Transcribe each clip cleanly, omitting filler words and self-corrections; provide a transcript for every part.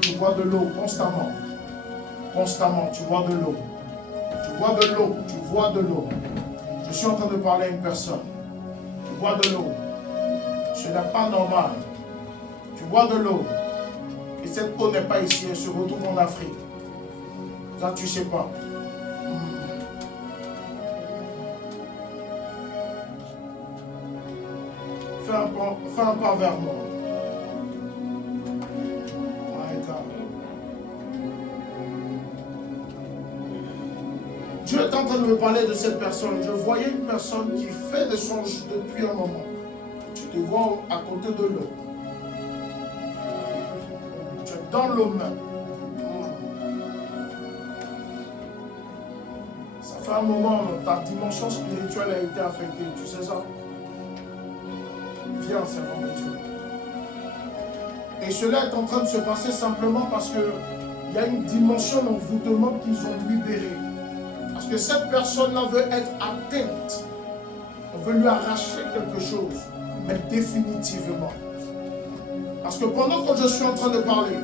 tu bois de l'eau constamment. Constamment, tu bois de l'eau. Tu bois de l'eau, tu bois de l'eau. Je suis en train de parler à une personne. Tu bois de l'eau. Ce n'est pas normal. Tu bois de l'eau. Et cette eau n'est pas ici, elle se retrouve en Afrique. Ça, tu ne sais pas. Fais un pas vers moi. Dieu est en train de me parler de cette personne. Je voyais une personne qui fait des songes depuis un moment. Tu te vois à côté de l'eau. Tu es dans l'eau même. Ça fait un moment, ta dimension spirituelle a été affectée. Tu sais ça? Viens, servant de Dieu. Et cela est en train de se passer simplement parce qu'il y a une dimension d'envoûtement qu'ils ont libérée. Parce que cette personne-là veut être atteinte. On veut lui arracher quelque chose, mais définitivement. Parce que pendant que je suis en train de parler,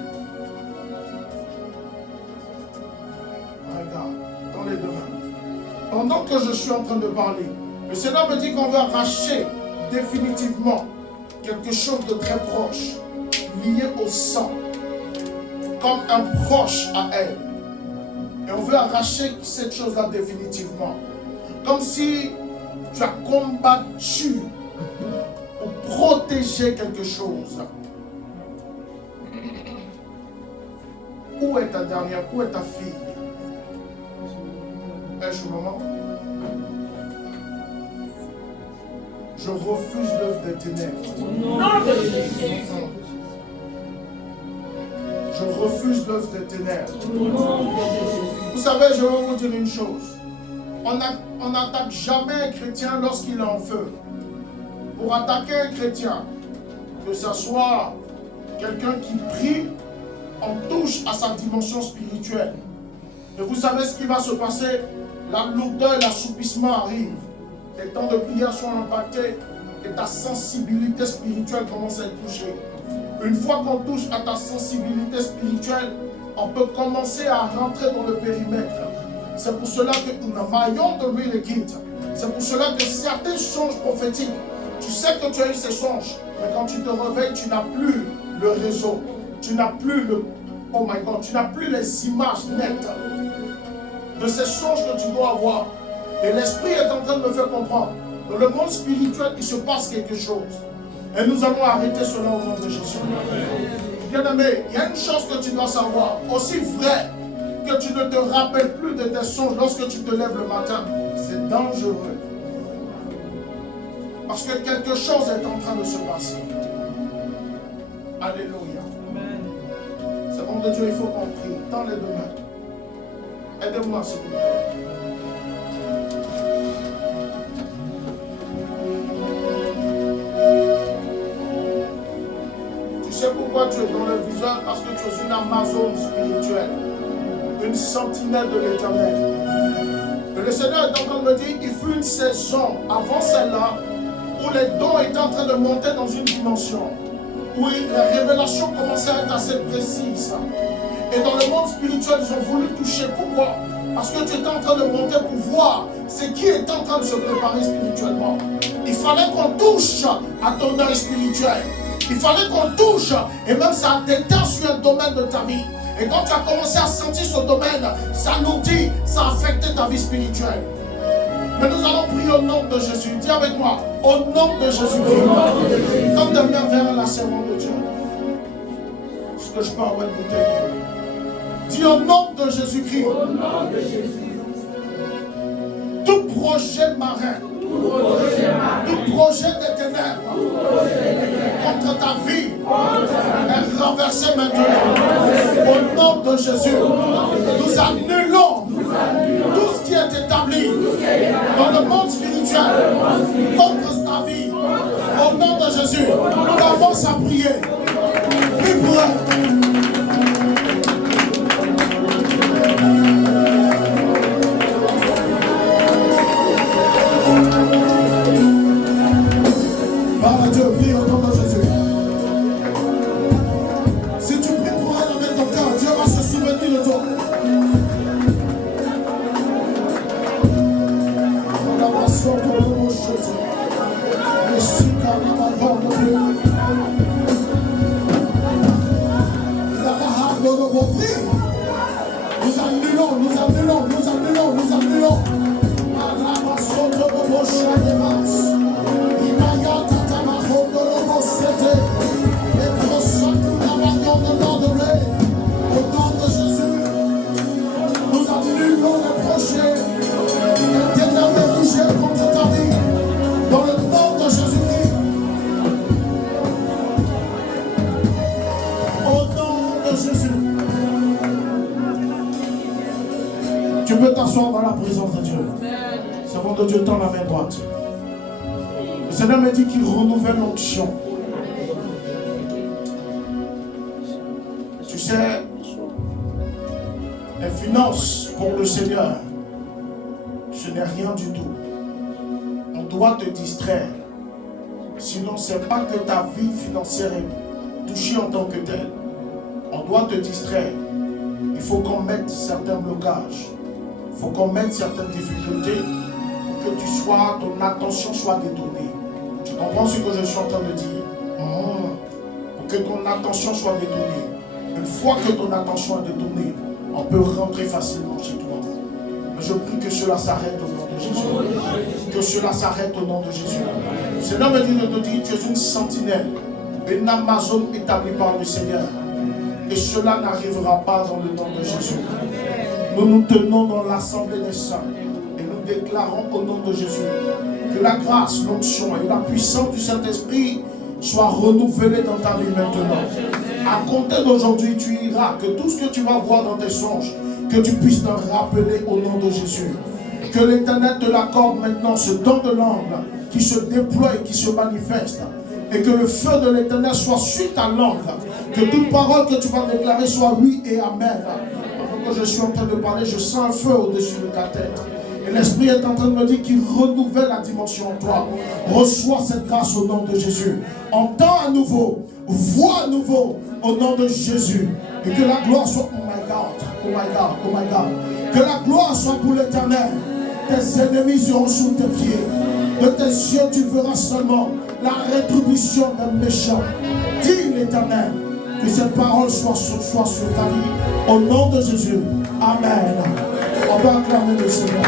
regarde, dans les deux mains. Pendant que je suis en train de parler, le Seigneur me dit qu'on veut arracher définitivement quelque chose de très proche, lié au sang, comme un proche à elle. Et on veut arracher cette chose-là définitivement. Comme si tu as combattu pour protéger quelque chose. Où est ta dernière? Où est ta fille? Est-ce le moment? Je refuse l'œuvre des ténèbres. Je refuse l'œuvre des ténèbres. Vous savez, je vais vous dire une chose. On n'attaque jamais un chrétien lorsqu'il est en feu. Pour attaquer un chrétien, que ce soit quelqu'un qui prie, on touche à sa dimension spirituelle. Et vous savez ce qui va se passer? La lourdeur et l'assoupissement arrivent. Les temps de prière sont impactés et ta sensibilité spirituelle commence à être touchée. Une fois qu'on touche à ta sensibilité spirituelle, on peut commencer à rentrer dans le périmètre. C'est pour cela que nous maillons de lui le guide. C'est pour cela que certains songes prophétiques, tu sais que tu as eu ces songes, mais quand tu te réveilles, tu n'as plus le réseau. Tu n'as plus le... Oh my God, tu n'as plus les images nettes de ces songes que tu dois avoir. Et l'Esprit est en train de me faire comprendre. Dans le monde spirituel, il se passe quelque chose. Et nous allons arrêter cela au nom de Jésus. Bien-aimé, il y a une chose que tu dois savoir. Aussi vrai que tu ne te rappelles plus de tes songes lorsque tu te lèves le matin, c'est dangereux. Parce que quelque chose est en train de se passer. Alléluia. C'est bon de Dieu, il faut qu'on prie. Dans les deux mains. Aidez-moi, s'il vous plaît. Tu sais pourquoi tu es dans le viseur? Parce que tu es une Amazone spirituelle. Une sentinelle de l'Éternel. Et le Seigneur est en train de me dire, il fut une saison avant celle-là où les dons étaient en train de monter dans une dimension. Où les révélations commençaient à être assez précises. Et dans le monde spirituel, ils ont voulu toucher. Pourquoi? Parce que tu étais en train de monter pour voir ce qui est en train de se préparer spirituellement. Il fallait qu'on touche à ton œil spirituel. Il fallait qu'on touche. Et même ça déteint sur un domaine de ta vie. Et quand tu as commencé à sentir ce domaine, ça nourrit, ça a affecté ta vie spirituelle. Mais nous allons prier au nom de Jésus. Dis avec moi, au nom de Jésus-Christ. Comme de main vers la servante de Dieu. Est-ce que je peux avoir une bouteille d'eau? Dis au nom de Jésus-Christ. Au nom de Jésus. Tout projet marin, tout projet des ténèbres contre ta vie est renversé maintenant. Au nom de Jésus, nous annulons tout ce qui est établi dans le monde spirituel contre ta vie. Au nom de Jésus, commence à prier. Prie pour elle. Parle à Dieu, prie au nom de Jésus. Si tu pries pour elle, Tu peux t'asseoir dans la présence de Dieu. Servant de Dieu, tend la main droite. Le Seigneur me dit qu'il renouvelle l'onction. Tu sais, les finances pour le Seigneur, ce n'est rien du tout. On doit te distraire. Sinon, ce n'est pas que ta vie financière est touchée en tant que telle. On doit te distraire. Il faut qu'on mette certains blocages. Il faut qu'on mette certaines difficultés pour que ton attention soit détournée. Tu comprends ce que je suis en train de dire? Pour que ton attention soit détournée. Une fois que ton attention est détournée, on peut rentrer facilement chez toi. Mais je prie que cela s'arrête au nom de Jésus. Que cela s'arrête au nom de Jésus. Le Seigneur me dit de te dire, tu es une sentinelle, une Amazon établie par le Seigneur. Et cela n'arrivera pas dans le nom de Jésus. Nous nous tenons dans l'assemblée des saints et nous déclarons au nom de Jésus que la grâce, l'onction et la puissance du Saint-Esprit soient renouvelées dans ta vie maintenant. À compter d'aujourd'hui, tu iras, que tout ce que tu vas voir dans tes songes, que tu puisses t'en rappeler au nom de Jésus. Que l'Éternel te l'accorde maintenant, ce don de langue qui se déploie et qui se manifeste. Et que le feu de l'Éternel soit sur ta langue. Que toute parole que tu vas déclarer soit oui et amen. Quand je suis en train de parler, je sens un feu au-dessus de ta tête. Et l'Esprit est en train de me dire qu'il renouvelle la dimension en toi. Reçois cette grâce au nom de Jésus. Entends à nouveau, vois à nouveau au nom de Jésus. Et que la gloire soit, oh my God, oh my God, oh my God. Que la gloire soit pour l'Éternel. Tes ennemis seront sous tes pieds. De tes yeux, tu verras seulement la rétribution d'un méchant. Dis l'Éternel. Que cette parole soit sur ta vie. Au nom de Jésus. Amen. On va acclamer le Seigneur.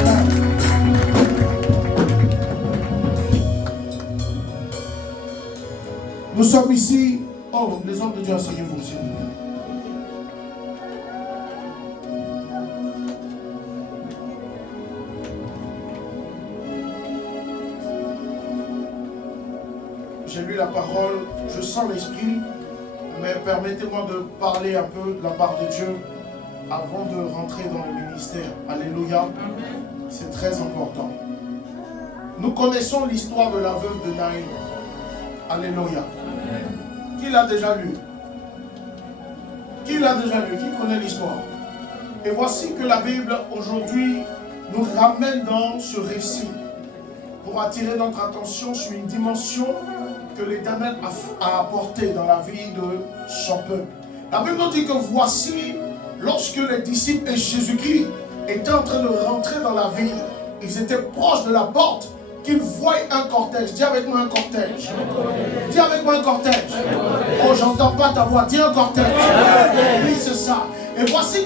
Amen. Nous sommes ici. Oh, les hommes de Dieu, asseyez-vous, s'il vous plaît. J'ai lu la parole, je sens l'esprit, mais permettez-moi de parler un peu de la part de Dieu avant de rentrer dans le ministère. Alléluia, c'est très important. Nous connaissons l'histoire de la veuve de Naïm. Alléluia. Qui l'a déjà lu? Qui l'a déjà lu? Qui connaît l'histoire? Et voici que la Bible aujourd'hui nous ramène dans ce récit pour attirer notre attention sur une dimension que l'Éternel a apporté dans la vie de son peuple. La Bible nous dit que voici, lorsque les disciples et Jésus-Christ étaient en train de rentrer dans la ville, ils étaient proches de la porte, qu'ils voient un cortège. Dis avec moi un cortège. Dis avec moi un cortège. Oh, j'entends pas ta voix. Dis un cortège. Oui, c'est ça. Et voici,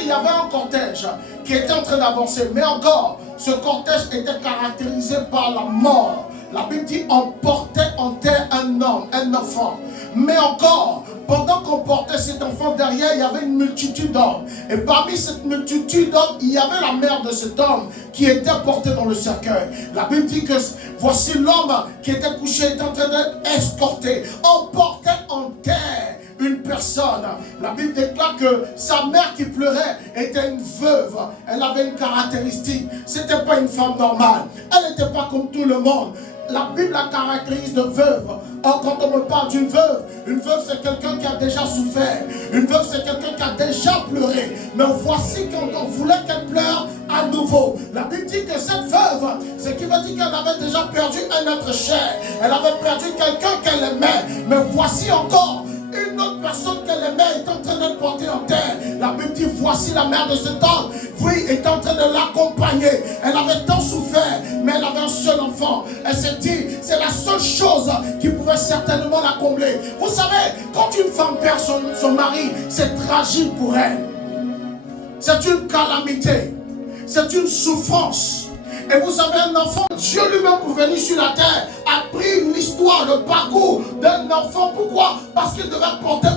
il y avait un cortège qui était en train d'avancer. Mais encore, ce cortège était caractérisé par la mort. La Bible dit on portait en terre un homme, un enfant. Mais encore, pendant qu'on portait cet enfant derrière, il y avait une multitude d'hommes. Et parmi cette multitude d'hommes, il y avait la mère de cet homme qui était porté dans le cercueil. La Bible dit que voici l'homme qui était couché, était en train d'être escorté. On portait en terre une personne. La Bible déclare que sa mère qui pleurait était une veuve. Elle avait une caractéristique. C'était pas une femme normale. Elle n'était pas comme tout le monde. La Bible la caractérise de veuve. Or, quand on me parle d'une veuve, une veuve c'est quelqu'un qui a déjà souffert. Une veuve c'est quelqu'un qui a déjà pleuré. Mais voici quand on voulait qu'elle pleure à nouveau. La Bible dit que cette veuve, ce qui veut dire qu'elle avait déjà perdu un être cher. Elle avait perdu quelqu'un qu'elle aimait. Mais voici encore une autre personne qu'elle aimait est en train de le porter en terre. La Bible dit, voici la mère de cet homme. Oui, est en train de l'accompagner. Elle avait tant souffert, mais elle avait un seul enfant. Elle s'est dit, c'est la seule chose qui pouvait certainement la combler. Vous savez, quand une femme perd son mari, c'est tragique pour elle. c'est une calamité, c'est une souffrance. Et vous savez, un enfant, Dieu lui-même pour venir sur la terre a pris une histoire, le parcours d'un enfant. Pourquoi? Parce qu'il devait porter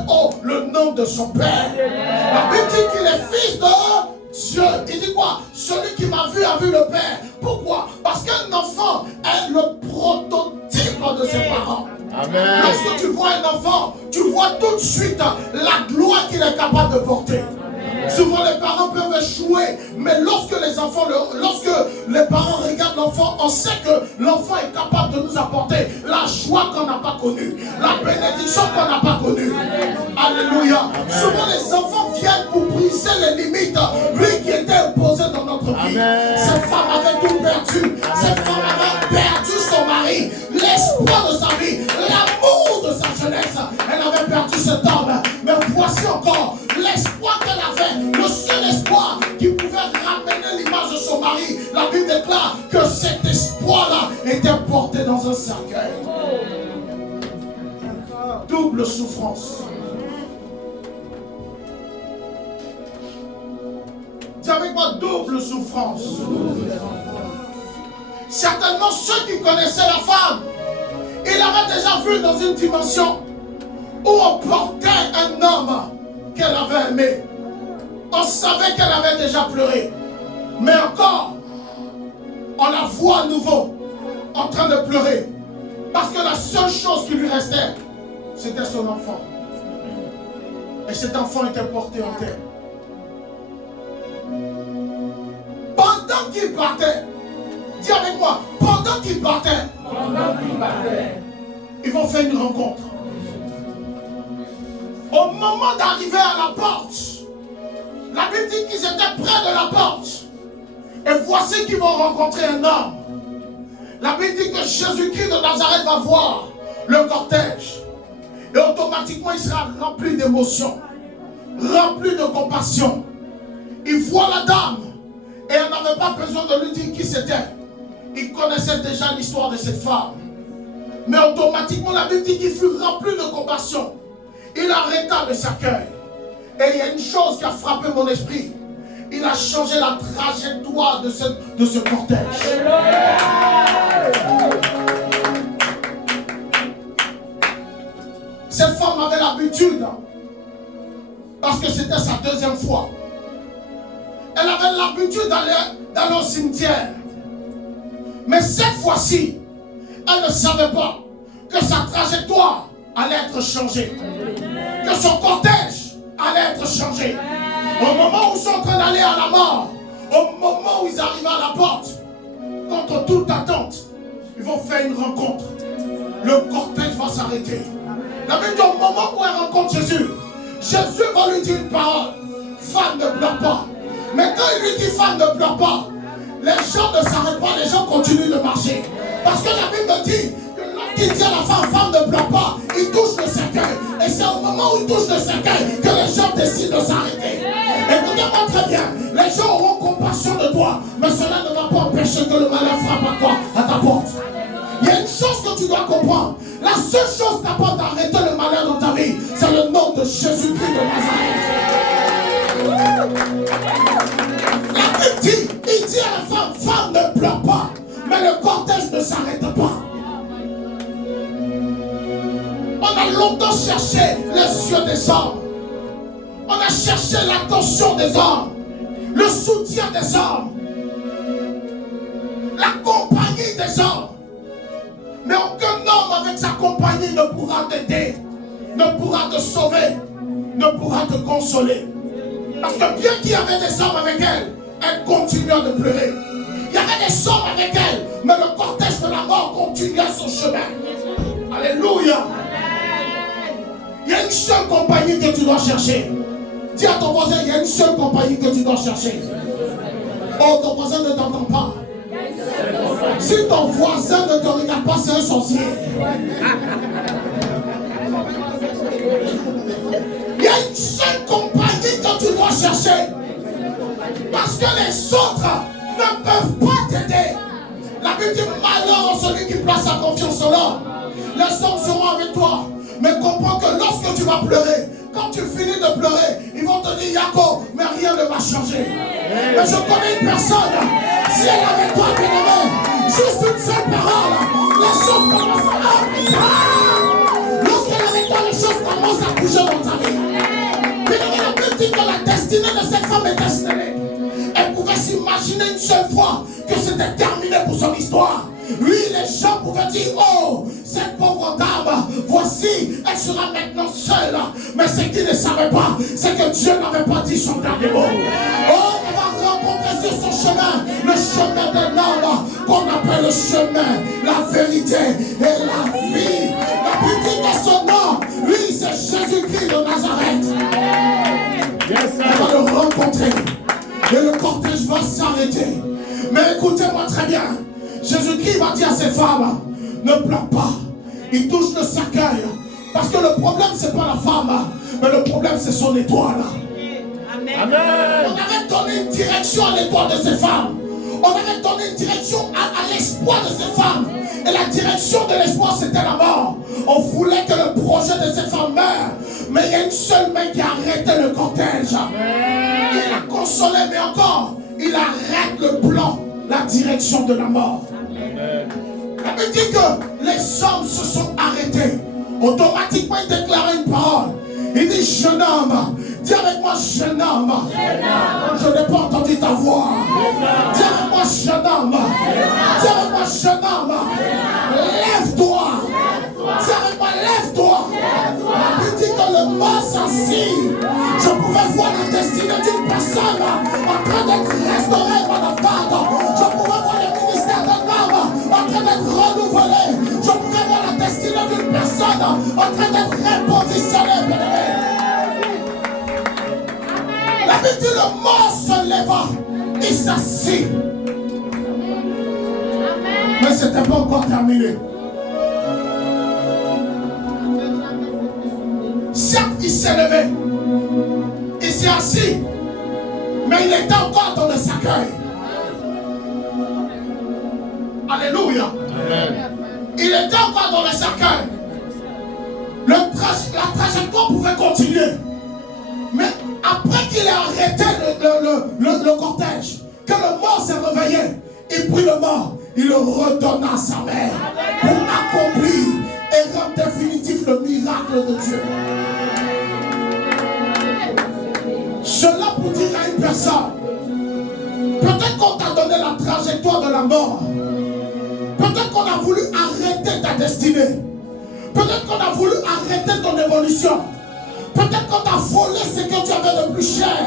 le nom de son Père. La Bible dit qu'il est fils de Dieu. Il dit quoi? Celui qui m'a vu a vu le Père. Pourquoi? Parce qu'un enfant est le prototype de ses parents. Amen. Lorsque tu vois un enfant, tu vois tout de suite la gloire qu'il est capable de porter. Souvent les parents peuvent échouer, mais lorsque les parents regardent l'enfant, on sait que l'enfant est capable de nous apporter la joie qu'on n'a pas connue, la bénédiction qu'on n'a pas connue. Alléluia. Amen. Souvent les enfants viennent pour briser les limites, lui qui était imposé dans notre vie. Amen. Cette femme avait tout perdu. Cette femme avait perdu son mari, l'espoir de sa vie, l'amour de sa jeunesse. Elle avait perdu cet homme, mais voici encore l'espoir qu'elle avait, le seul espoir qui pouvait ramener l'image de son mari. La Bible déclare que cet espoir-là était porté dans un cercueil. Double souffrance. Dis avec moi, double souffrance. Certainement ceux qui connaissaient la femme, ils l'avaient déjà vue dans une dimension où on portait un homme qu'elle avait aimé. On savait qu'elle avait déjà pleuré. Mais encore, on la voit à nouveau en train de pleurer. Parce que la seule chose qui lui restait, c'était son enfant. Et cet enfant était porté en terre. Pendant qu'il partait, dis avec moi, pendant qu'il partait, ils vont faire une rencontre. Au moment d'arriver à la porte, la Bible dit qu'ils étaient près de la porte. Et voici qu'ils vont rencontrer un homme. La Bible dit que Jésus-Christ de Nazareth va voir le cortège. Et automatiquement, il sera rempli d'émotion, rempli de compassion. Il voit la dame. Et elle n'avait pas besoin de lui dire qui c'était. Il connaissait déjà l'histoire de cette femme. Mais automatiquement, la Bible dit qu'il fut rempli de compassion. Il arrêta le cercueil. Et il y a une chose qui a frappé mon esprit. Il a changé la trajectoire de ce cortège. Cette femme avait l'habitude, parce que c'était sa deuxième fois, elle avait l'habitude d'aller au cimetière. Mais cette fois-ci, elle ne savait pas que sa trajectoire allait être changée. Que son cortège allait être changé. Au moment où ils sont en train d'aller à la mort, au moment où ils arrivent à la porte, contre toute attente, ils vont faire une rencontre. Le cortège va s'arrêter. La Bible dit au moment où elle rencontre Jésus, Jésus va lui dire une parole. Femme, ne pleure pas. Mais quand il lui dit femme, ne pleure pas, les gens ne s'arrêtent pas, les gens continuent de marcher. Parce que la Bible dit que lorsqu'il dit à la femme, femme, ne pleure pas, il touche le cercueil. Et c'est au moment où il touche le cercueil que les gens décident de s'arrêter. Écoutez-moi très bien, les gens auront compassion de toi, mais cela ne va pas empêcher que le malheur frappe à toi, à ta porte. Il y a une chose que tu dois comprendre. La seule chose capable d'arrêter le malheur dans ta vie, c'est le nom de Jésus-Christ de Nazareth. La Bible dit, il dit à la femme, femme ne pleure pas, mais le cortège ne s'arrête pas. On a longtemps cherché les yeux des hommes. On a cherché l'attention des hommes, le soutien des hommes, la compagnie des hommes. Mais aucun homme avec sa compagnie ne pourra t'aider, ne pourra te sauver, ne pourra te consoler. Parce que bien qu'il y avait des hommes avec elle, elle continuait de pleurer. Il y avait des hommes avec elle, mais le cortège de la mort continuait son chemin. Alléluia. Il y a une seule compagnie que tu dois chercher. Dis à ton voisin, il y a une seule compagnie que tu dois chercher. Oh, ton voisin ne t'entend pas. Si ton voisin ne te regarde pas, c'est un sorcier. Il y a une seule compagnie que tu dois chercher. Parce que les autres ne peuvent pas t'aider. La Bible dit malheur à celui qui place sa confiance en l'homme. Les hommes seront avec toi. Mais comprends que lorsque tu vas pleurer, quand tu finis de pleurer, ils vont te me dire Yako, mais rien ne va changer. Mais je connais une personne, si elle est avec toi, bien-aimé, juste une seule parole, les choses commencent à... Lorsqu'elle est avec toi, les choses commencent à bouger dans ta vie. Bien-aimé, la Bible dit que la destinée de cette femme était scellée. Elle pouvait s'imaginer une seule fois que c'était terminé pour son histoire. Oui, les gens pouvaient dire, oh, cette pauvre dame, voici, elle sera maintenant seule. Mais ce qu'ils ne savaient pas, c'est que Dieu n'avait pas dit son dernier mot. Oh, elle va rencontrer sur son chemin, le chemin d'un homme qu'on appelle le chemin, la vérité et la vie. La Bible dit que son nom, lui, c'est Jésus-Christ de Nazareth. Elle va le rencontrer et le cortège va s'arrêter. Mais écoutez-moi très bien. Jésus-Christ va dire à ces femmes, ne pleure pas. Il touche le cercueil. Parce que le problème, ce n'est pas la femme, mais le problème, c'est son étoile. Amen. Amen. On avait donné une direction à l'étoile de ces femmes. On avait donné une direction à l'espoir de ces femmes. Et la direction de l'espoir, c'était la mort. On voulait que le projet de cette femme meure. Mais il y a une seule main qui a arrêté le cortège. Il a consolé, mais encore, il arrête le plan, la direction de la mort. La Bible dit que les hommes se sont arrêtés. Automatiquement, il déclarait une parole. Il dit, jeune homme, dis avec moi, jeune homme. Je n'ai pas entendu ta voix. Dis avec moi, jeune homme. Dis avec moi, jeune homme. Lève-toi. Dis avec moi, lève-toi. La Bible dit que le mort s'assit. Je pouvais voir la destinée d'une personne en train d'être restaurée par la part. Je pouvais voir le ministère d'un homme en train d'être renouvelé. Je pouvais voir la destinée d'une personne en train d'être repositionnée. La Bible dit le mort se leva. Il s'assit. Mais ce n'était pas encore terminé. Certes, il s'est levé. Il s'est assis. Mais il était encore dans le cercueil. Alléluia. Amen. Il était encore dans le cercueil. La trajectoire pouvait continuer. Mais après qu'il ait arrêté le cortège, que le mort s'est réveillé, il prit le mort, il le redonna à sa mère pour accomplir et rendre définitif le miracle de Dieu. Cela pour dire à une personne, peut-être qu'on t'a donné la trajectoire de la mort. Peut-être qu'on a voulu arrêter ta destinée. Peut-être qu'on a voulu arrêter ton évolution. Peut-être qu'on t'a volé ce que tu avais de plus cher.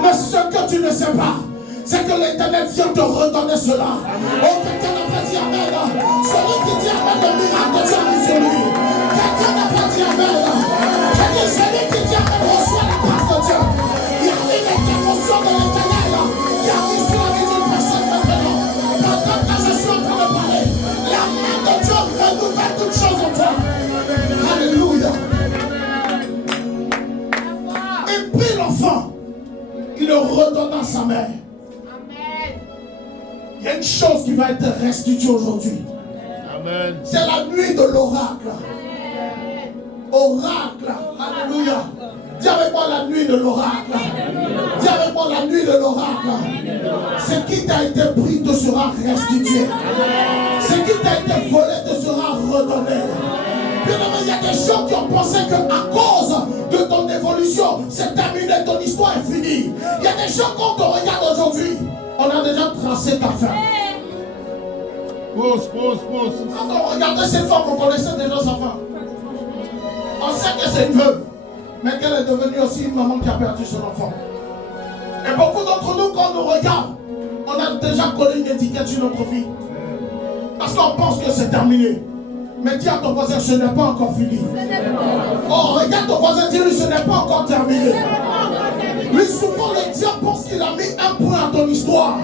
Mais ce que tu ne sais pas, c'est que l'Éternel vient te redonner cela. Oh, quelqu'un n'a pas dit Amen. Celui qui dit Amen, le miracle de Dieu arrive sur lui. Quelqu'un n'a pas dit Amen. Je dis, celui qui dit Amen reçoit la grâce de Dieu. Il y a une intervention de l'Éternel qui arrive sur la vie d'une personne maintenant. Pendant que je suis en train de parler, la main de Dieu renouvelle toutes choses en toi. Alléluia. Il prit l'enfant, il le redonna à sa mère. Il y a une chose qui va être restituée aujourd'hui. Amen. C'est la nuit de l'oracle. Oracle. Alléluia. Dis avec moi la nuit de l'oracle. Dis avec moi la nuit de l'oracle. Ce qui t'a été pris te sera restitué. Ce qui t'a été volé te sera redonné. Bien aimé, il y a des gens qui ont pensé qu'à cause de ton évolution, c'est terminé, ton histoire est finie. Il y a des gens quand on te regarde aujourd'hui, on a déjà tracé ta fin. Pousse. Quand on regardait cette femme, on connaissait déjà sa fin. On sait que c'est une veuve, mais qu'elle est devenue aussi une maman qui a perdu son enfant. Et beaucoup d'entre nous, quand on nous regarde, on a déjà collé une étiquette sur notre vie. Parce qu'on pense que c'est terminé. Mais dis à ton voisin, ce n'est pas encore fini. Oh, regarde ton voisin, dis-lui, ce n'est pas encore terminé. Lui, souvent, le diable pense qu'il a mis un point à ton histoire.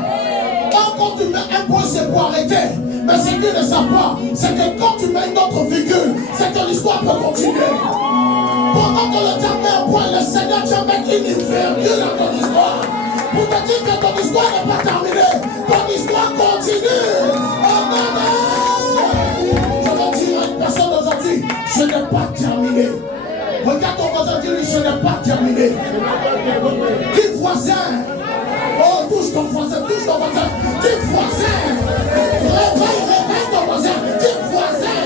Quand tu mets un point, c'est pour arrêter. Mais ce qu'il ne savent pas, c'est que quand tu mets une autre virgule, c'est que l'histoire peut continuer. Pendant que le diable met un point, le Seigneur vient mettre une virgule à ton histoire. Pour te dire que ton histoire n'est pas terminée. Ton histoire continue. Je veux dire à une personne aujourd'hui, je n'ai pas terminé. Regarde ton voisin, dis-lui, je n'ai pas terminé. terminé. Dis voisin. Oh, touche ton voisin, touche ton voisin. Dis voisin. Réveille ton voisin. Dis voisin.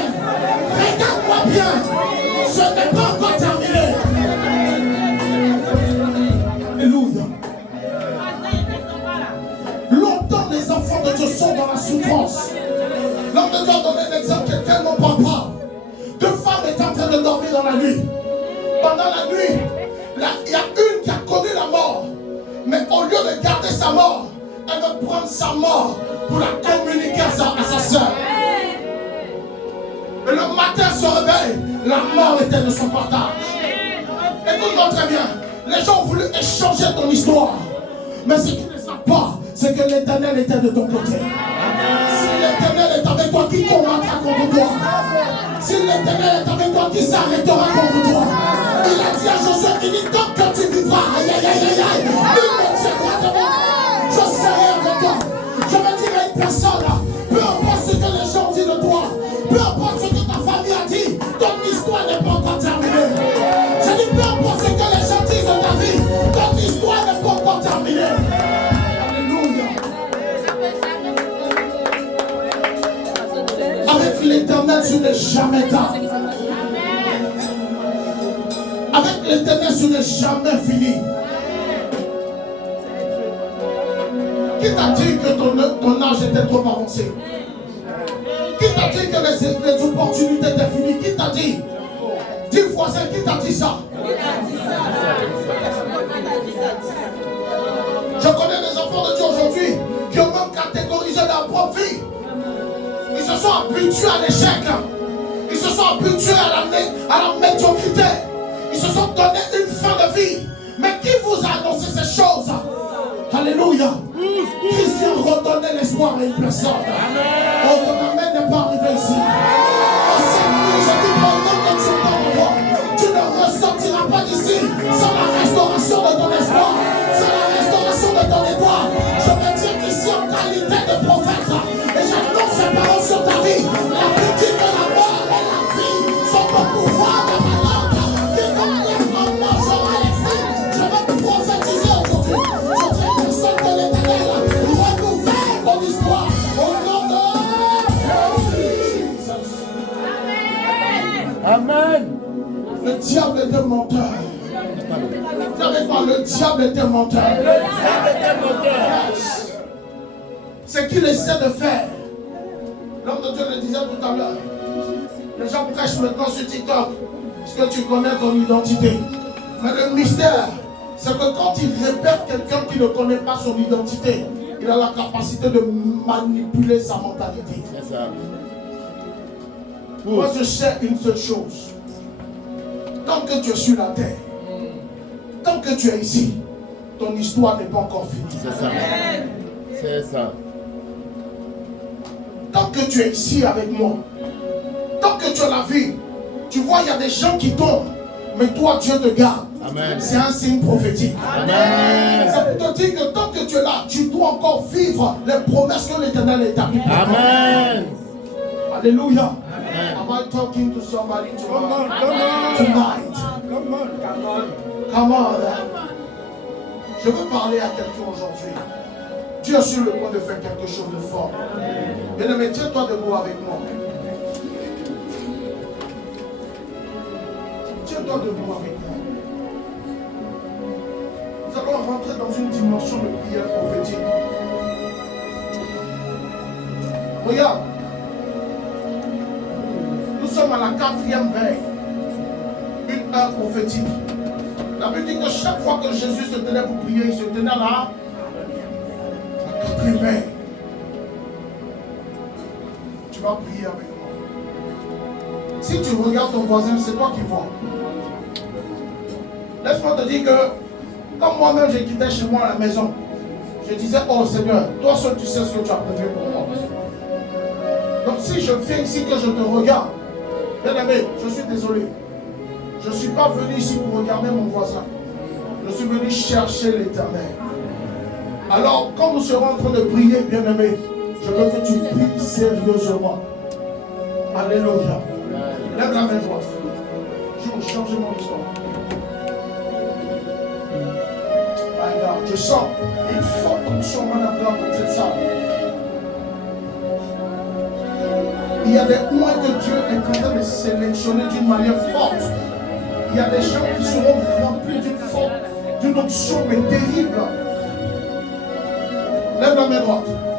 Regarde-moi bien. Ce n'est pas encore terminé. Alléluia. Longtemps, les enfants de Dieu sont dans la souffrance. L'homme de Dieu a donné l'exemple que tellement papa. Deux femmes étaient en train de dormir dans la nuit. Pendant la nuit, il y a une qui a connu la mort. Mais au lieu de garder sa mort, elle veut prendre sa mort pour la communiquer à sa soeur. Et le matin se réveille, la mort était de son partage. Écoute-moi très bien, les gens ont voulu échanger ton histoire. Mais ce qu'ils ne savent pas, c'est que l'Éternel était de ton côté. Si l'Éternel est avec toi, qui combattra contre toi? Si l'Éternel est avec toi, qui s'arrêtera contre toi? Il a dit à Josué, il dit tant que tu vivras, aïe aïe aïe aïe aïe, nul ne tiendra devant. Je serai avec toi. Je vais dire à une personne, peu importe ce que les gens disent de toi, peu importe ce que ta famille a dit, ton histoire n'est pas encore terminée. Je dis peu importe ce que les gens disent de ta vie, ton histoire n'est pas encore terminée. Alléluia. Avec l'Éternel, tu n'es jamais tard. Avec l'Éternel, tu n'es jamais fini. Qui t'a dit que ton âge était trop avancé? Qui t'a dit que les opportunités étaient finies? Qui t'a dit? Dis voisin, qui t'a dit ça? Je connais des enfants de Dieu aujourd'hui qui ont même catégorisé leur propre vie. Ils se sont habitués à l'échec. Ils se sont habitués à la médiocrité. Ils se sont donné une fin de vie. Mais qui vous a annoncé ces choses? Alléluia. Christian redonnait l'espoir à une personne. Oh, ton amen n'est pas arrivé ici. Oh, Seigneur, je dis pendant que tu t'envoies, tu ne ressortiras pas d'ici sans la restauration de ton espoir, sans la restauration de ton étoile. Je veux dire qu'ici, en qualité de prophète, et j'annonce ces paroles sur ta vie. La politique de la mort et la vie sont au pouvoir de ma langue. Amen. Le diable est un menteur. Vous savez pas, le diable est un menteur. Ce qu'il essaie de faire, l'homme de Dieu le disait tout à l'heure. Les gens prêchent maintenant sur TikTok parce que tu connais ton identité. Mais le mystère, c'est que quand il répète quelqu'un qui ne connaît pas son identité, il a la capacité de manipuler sa mentalité. C'est ça. Moi, je sais une seule chose. Tant que tu es sur la terre, tant que tu es ici, ton histoire n'est pas encore finie. C'est ça. C'est ça. Tant que tu es ici avec moi, tant que tu as la vie, tu vois, il y a des gens qui tombent, mais toi, Dieu te garde. Amen. C'est un signe prophétique. Amen. Ça te dit que tant que tu es là, tu dois encore vivre les promesses que l'Éternel est établi. Amen. Alléluia. Amen. Am I talking to somebody Come on, tonight? come on. Tonight. Come on, come on. Come on. Je veux parler à quelqu'un aujourd'hui. Dieu est sur le point de faire quelque chose de fort. Bien-aimé, tiens-toi debout avec moi. Tiens-toi debout avec moi. Nous allons rentrer dans une dimension de prière prophétique. Regarde. Nous sommes à la 4e veille. Une heure prophétique. La Bible dit que chaque fois que Jésus se tenait pour prier, il se tenait là. La 4e veille. Tu vas prier avec moi. Si tu regardes ton voisin, c'est toi qui vois. Laisse-moi te dire que, comme moi-même, j'ai quitté chez moi à la maison, je disais, oh Seigneur, toi seul tu sais ce que tu as prévu pour moi. Donc si je viens ici que je te regarde, bien aimé, je suis désolé. Je ne suis pas venu ici pour regarder mon voisin. Je suis venu chercher l'Éternel. Alors, quand nous serons en train de prier, bien aimé, je veux que tu pries sérieusement. Alléluia. Lève la main droite. Je vais changer mon histoire. Je sens une forte onction, man of God, dans cette salle. Il y a des points que Dieu est en train de sélectionner d'une manière forte. Il y a des gens qui seront remplis d'une onction mais terrible. Lève la main droite.